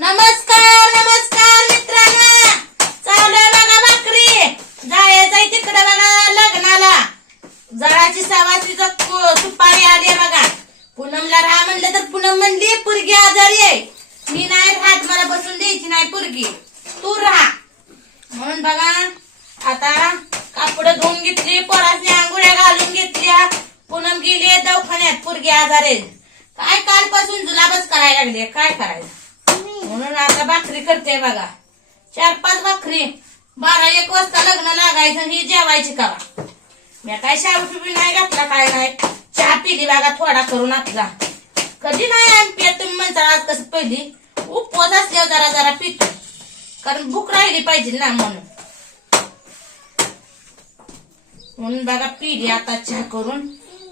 नमस्कार नमस्कार मित्रांनो. चालू बघा भाकरी. जायचंय तिकडे बघा लग्नाला. जळाची सवासीच सुपारी आली बघा. पूनमला राहा म्हणलं तर पूनम म्हणली पुरगी आजारी आहे. मी नाही राहत मला बसून द्यायची नाही पुरगी. तू राहा. म्हणून बघा आता कापडं धुवून घेतली पोरासने आंघोळ्या घालून घेतल्या. पूनम गेली दवाखान्यात पुरगी आजारी काय कालपासून जुलाबच करायला लागली काय करायचं? म्हणून आता भाकरी करते बघा. चार पाच भाकरी. बारा एक वाजता लग्न लागायचं ही जेवायची कवा. मी काय शाबू बी नाही घातला काय नाही. चहा पिली बघा थोडा करून आपला. कधी नाही आम्ही तुम्ही म्हणता आज कसं पहिली? उपवास असल्यावर जरा जरा पितो. कारण भूक राहिली पाहिजे ना म्हणून. म्हणून बघा पिली आता चहा करून.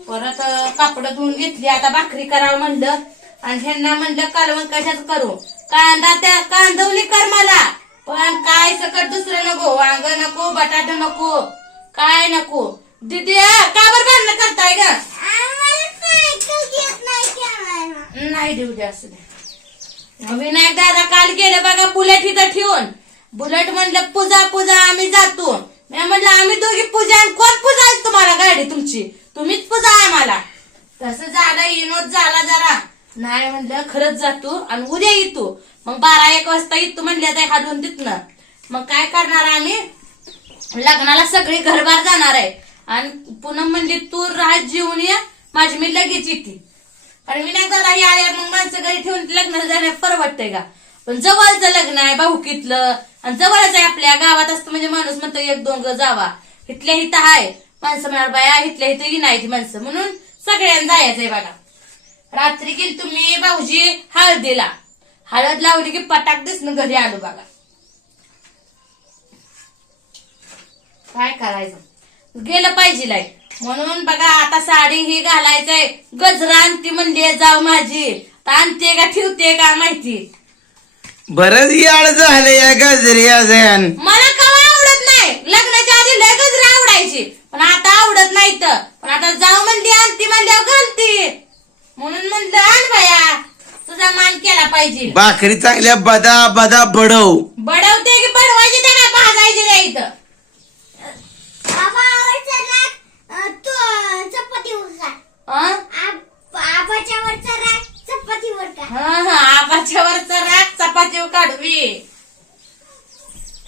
परत कापड धुवून घेतली. आता भाकरी करावं म्हणलं. आणि ह्यांना म्हणलं कालवण कशाच करू? कांदा त्या कांदवली कर मला. पण काय सकट दुसरं नको वांग नको बटाटा नको काय नको. दिदी का बरं भांडणं करताय ग? नाही देऊ दे असू दे विनायक दादा काल गेले बघा बुलेट इथं ठेवून. बुलेट म्हणलं पूजा पूजा आम्ही जातो. मी म्हणलं आम्ही दोघी पूजा कोण पूजा तुम्हाला गाडी तुमची? तुम्हीच पूजा आहे मला तसं झालं विनोद झाला जरा. नाही म्हणलं खरंच जातो आणि उद्या येतो मग बारा एक वाजता येतो म्हणल्या ते हालून तिथनं. मग काय करणार आम्ही? लग्नाला सगळी घरबार जाणार आहे. आणि पूनम म्हणली तू राहत जेवून ये माझी मी लगेच येते. आणि विनायक दादा हे आल्यावर मग माणसं घरी ठेवून लग्नाला जाण्या परवडतंय का? पण जवळचं लग्न आहे भाऊकीतलं. आणि जवळच आहे आपल्या गावात असतं म्हणजे माणूस म्हणतो एक दोन ग जावा. इथल्या इथं आहे माणसं म्हणणार बाया इथल्या इथं येणायची माणसं. म्हणून सगळ्यांना जायचंय बघा. रात्री गेली तुम्ही भाऊजी हळदीला. हळद लावली की पटाक दिसणं घरी आलो बघा. काय करायचं? गेलं पाहिजे लाई म्हणून बघा आता साडी ही घालायचंय. गजरा आणती म्हणली जाऊ माझी. आणते का ठेवते का माहिती? बरंच याड झालं या गजरिया जण. मला कवा आवडत नाही लग्नाच्या आधी लय गजरा आवडायची पण आता आवडत नाही तर पण आता जाऊ म्हणली आणती म्हणल्यावर घालती म्हणून म्हणलं आण बाया तुझा मान केला पाहिजे भाकरी चांगल्या बदा बदा बडव. बडवते की बडवायची त्या काय भाजायची त्या इथं. हं? हा हा आबाच्या वरचा राग चपाती काढवी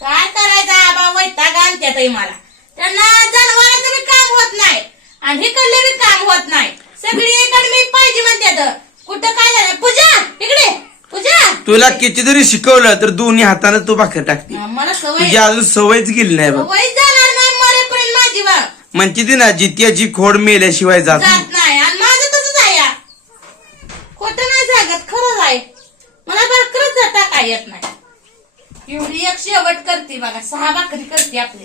काय करायचं आबा? वैताग आणत्यात मला. त्यांना जनावरांचं बी काम होत नाही. आणि इकडले बी काम होत नाही. सगळी इकडे मी पाहिजे म्हणतात कुठं काय झालं पूजा इकडे पूजा तुला किती तरी शिकवलं तर दोन्ही हाताने तू भाकर टाकते. मला सवय तुझी अजून सवयच गेली नाही बघ. सवय जाणार नाही मरेपर्यंत माझी वा म्हणते ती ना जित्याची खोड मेल्याशिवाय जात नाही. जात नाही. आणि माझं तसंच आहे या. खोटं नाही सांगत खरंच आहे. मला भाकरच जाता काय येत नाही. एवढी एक शेवट करते बघा सहा भाकरी करते आपली.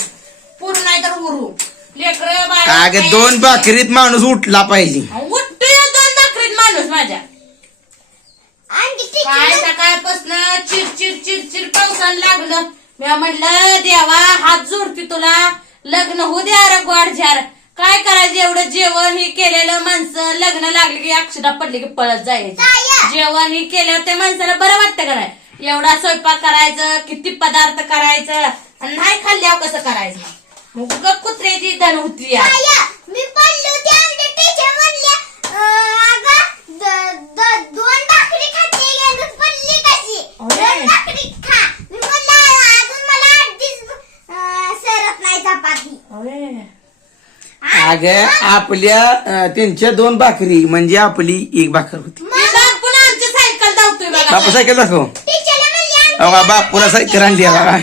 पूर्ण नाही तर उरू. लेकर अगं दोन भाकरीत माणूस उठला पाहिजे. उठतोय दोन भाकरीत माणूस माझ्या. काय सकाळपासून चिर चिर चिर चिर पावसानं लागलं. मी म्हणलं देवा हात जोडते तुला. लग्न होऊ द्या रे गोड झार. काय करायचं एवढं जेवण ही केलेलं माणसं? लग्न लागले की अक्षरा पडली की पळत जायचं. जेवण ही केलं ते माणसाला बरं वाटतं का नाही? एवढा स्वयंपाक करायचं किती पदार्थ करायचं आणि नाही खाल्ल्यावर कसं करायचं? मग कुत्र्याची धन होती. मी पडले दोन अगं आपल्या त्यांच्या दोन भाकरी म्हणजे आपली एक भाकर होती. बाप सायकल दाखव. बापूला सायकल आणली बघा.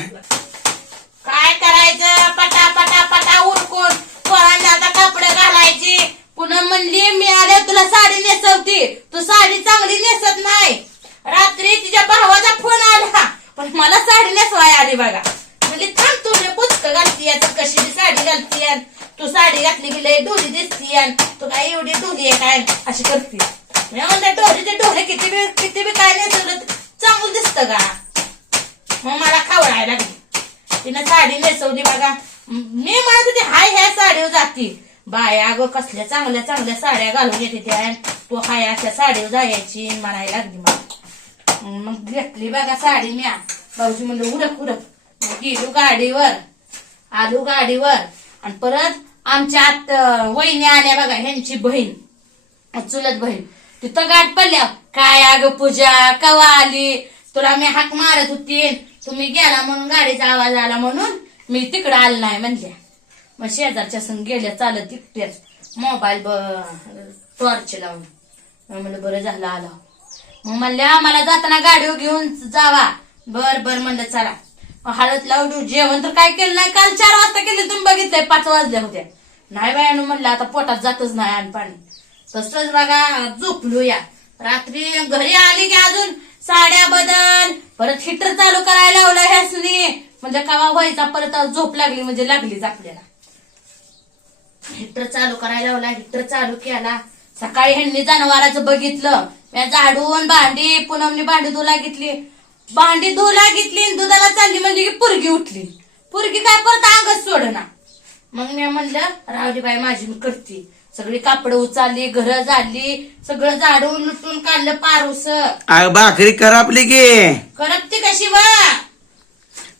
काय एवढी ढोली आहे काय? अशी करते. मी म्हणलं ते किती बी किती बी काय नेसवलं चांगलं दिसतं का? मग मला खावडायला लागली. तिनं साडी नेसवली बघा. मी म्हणत होती हाय ह्या साडीवर जाती. बाया अगं कसल्या चांगल्या चांगल्या साड्या घालून येते त्या. तू हाय अशा साडीवर जायची म्हणायला लागली मला. मग घेतली बघा साडी मी भाऊजी म्हणलं उडक उडक. मग गेलो गाडीवर. आलो गाडीवर. आणि परत आमच्या आत वहिनी आल्या बघा ह्यांची बहीण चुलत बहीण. तिथं गाठ पडल्या. काय अगं पूजा कवा आली? तुला मी हाक मारत होती. तुम्ही गेला म्हणून गाडीचा आवाज आला म्हणून मी तिकडं आलं नाही म्हणल्या. मग शेजारच्या संग गेल्या चालत तिकट्याच मोबाईल टॉर्च लावून. म्हणलं बरं झालं आला. मग म्हणल्या आम्हाला जाताना गाडी घेऊन जावा. बर बर म्हणलं चला. हळद लावली जेवण तर काय केलं नाही काल चार वाजता केले तुम्ही बघितलंय पाच वाजल्या होत्या नाही बायानं म्हणलं आता पोटात जातच नाही आणि पाणी. तसंच बघा झोपलूया. रात्री घरी आली की अजून साड्या बदल परत हिटर चालू करायला लावलं ह्यासनी. म्हणजे कवा व्हायचा परत झोप लागली म्हणजे लागलीच आपल्याला. हिटर चालू करायला लावला हिटर चालू केला. सकाळी ह्यांनी जनावराचं बघितलं. मी झाडून भांडी पुनमनी भांडी धुला घेतली भांडी धुला घेतली आणि दुधाला चालली म्हणजे की पुरगी उठली. पुरगी काय परत अंगच सोडना. मग मी म्हणलं रावली बाई माझी मी करते. सगळी कापड उचलली घर झाडली सगळं झाडून लुटून काढलं पारूस. अगं भाकरी कर आपली की. करत ती कशी वा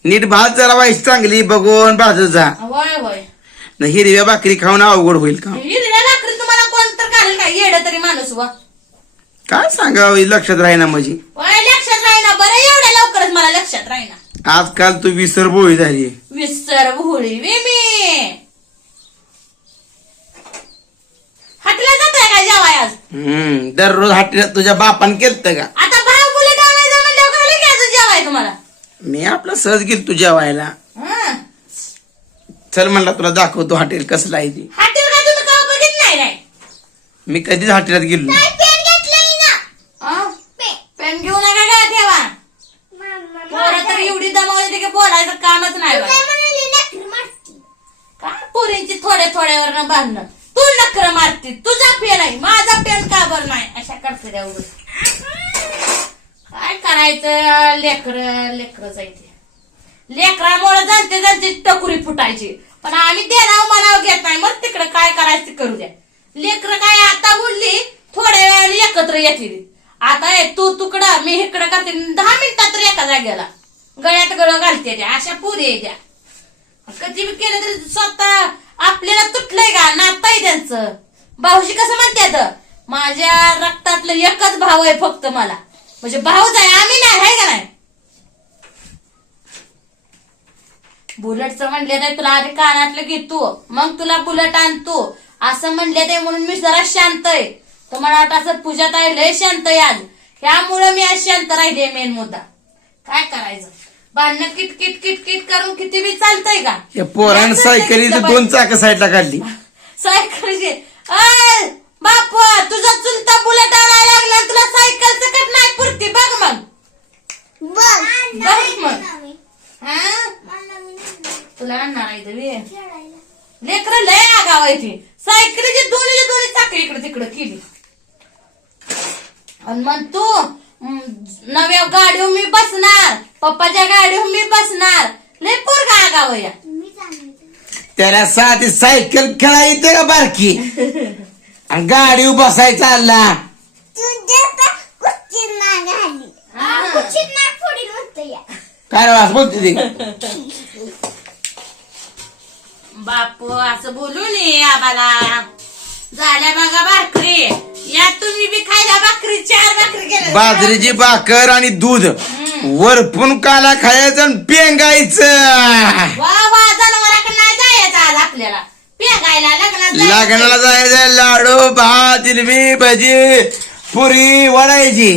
नीट भात जरा वाईस चांगली बघून भाजू जा. होय होय. न हिरव्या भाकरी खाऊन अवघड होईल का? हिरव्या भाकरी तुम्हाला कोण तर घालेल का? येड तरी माणूस वा. काय सांगावं लक्षात राहीना माझी. होय लक्षात राहीना बरं एवढ्या लवकरच मला लक्षात राहीना आजकाल तू विसर बोळी झाली. विसर भोळी वे मी. हाटला जातोय का जेवाय आज? हम्म दररोज हाटेला तुझ्या बापान केलत का? आता भाव आणायचं की आज जेवाय तुम्हाला. मी आपला सहज गेल तुझ्या व्हायला हं. चल म्हणला तुला दाखवतो हॉटेल कसलं आहे ते. हाटेल का तुम्ही का बघित नाही काय मी कधीच हॉटेलात गेलो नाही. पेन घेतलंय ना हं? पेन पेन घेऊ नका का ठेवा मामा पोरं तर एवढी दमावली की बोलायचं कामच नाही काय पोरींची थोड्या थोड्यावर बांधणं तू नकर मारती तुझा पेन आहे माझा पेन का बर नाही? अशा करते द्या काय करायचं? लेकर लेकर जायचे लेकरामुळे जाणते जाणते टकुरी फुटायची. पण आम्ही देणार मनाव घेत नाही. मग तिकडे काय करायचं करू द्या. लेकर काय आता बोलली थोड्या वेळाने एकत्र येतील. आता तू तुकडं मी इकडं करते. दहा मिनिटात तर एका जागेला. गळ्यात गळ घालते त्या अशा पुरी आहे कधी बी केलं तरी स्वतः आपल्याला तुटलंय का? नाताय त्यांचं. भाऊजी कसं म्हणतात माझ्या रक्तातलं एकच भाव आहे फक्त मला. म्हणजे भाऊच आहे आम्ही नाही आहे का नाही? बुलेटचं म्हणले नाही तुला आधी कानातलं घेतो मग तुला बुलेट आणतो. असं म्हणले ते म्हणून मी जरा शांत आहे. तर मला वाटतं असं पूजात ताई लय शांत आहे आज. ह्यामुळं मी आज शांत राहिले मेन मुद्दा. काय करायचं? भांडणं किट किट किट किट करून किती बी चालतंय का? या पोरानं सायकलीचं दोन चाक साईडला काढली. सायकलची अय बाप तुझा चुलता बुलेट आणायला लागला तुला सायकल सकट नाही पुरती. बघ मग. बघ. मग. हा? मला मी नाही तुला आणणार आहे तरी लेकर लय आगाव आहे ती. सायकलीची दोन्ही दोन्ही चाकरी इकडे तिकडे केली. आणि मग तू नव्या गाडीवर मी बसणार. पप्पाच्या गाडीवर मी बसणार. लय पोरगा आगाव या. मी चांगली त्याला साधी सायकल खेळा येते का बारकी? आणि गाडी बसाय चालला तुझ्या तर कुस्तीत नाग आली. काय बोलते ते? बापू असं बोलू नये आम्हाला. झाल्या बघा भाकरी या तुम्ही बी खायला भाकरी चार भाकरी गेल्या बाजरीची भाकर आणि दूध. वरपून काला खायचं आणि पेंगायचं. वा वा जनावराकडे नाही जायचं आज आपल्याला. पेगायला लग्नात जायचं. लग्नाला जायचं लाडू भात जिलबी भजी पुरी वडायची.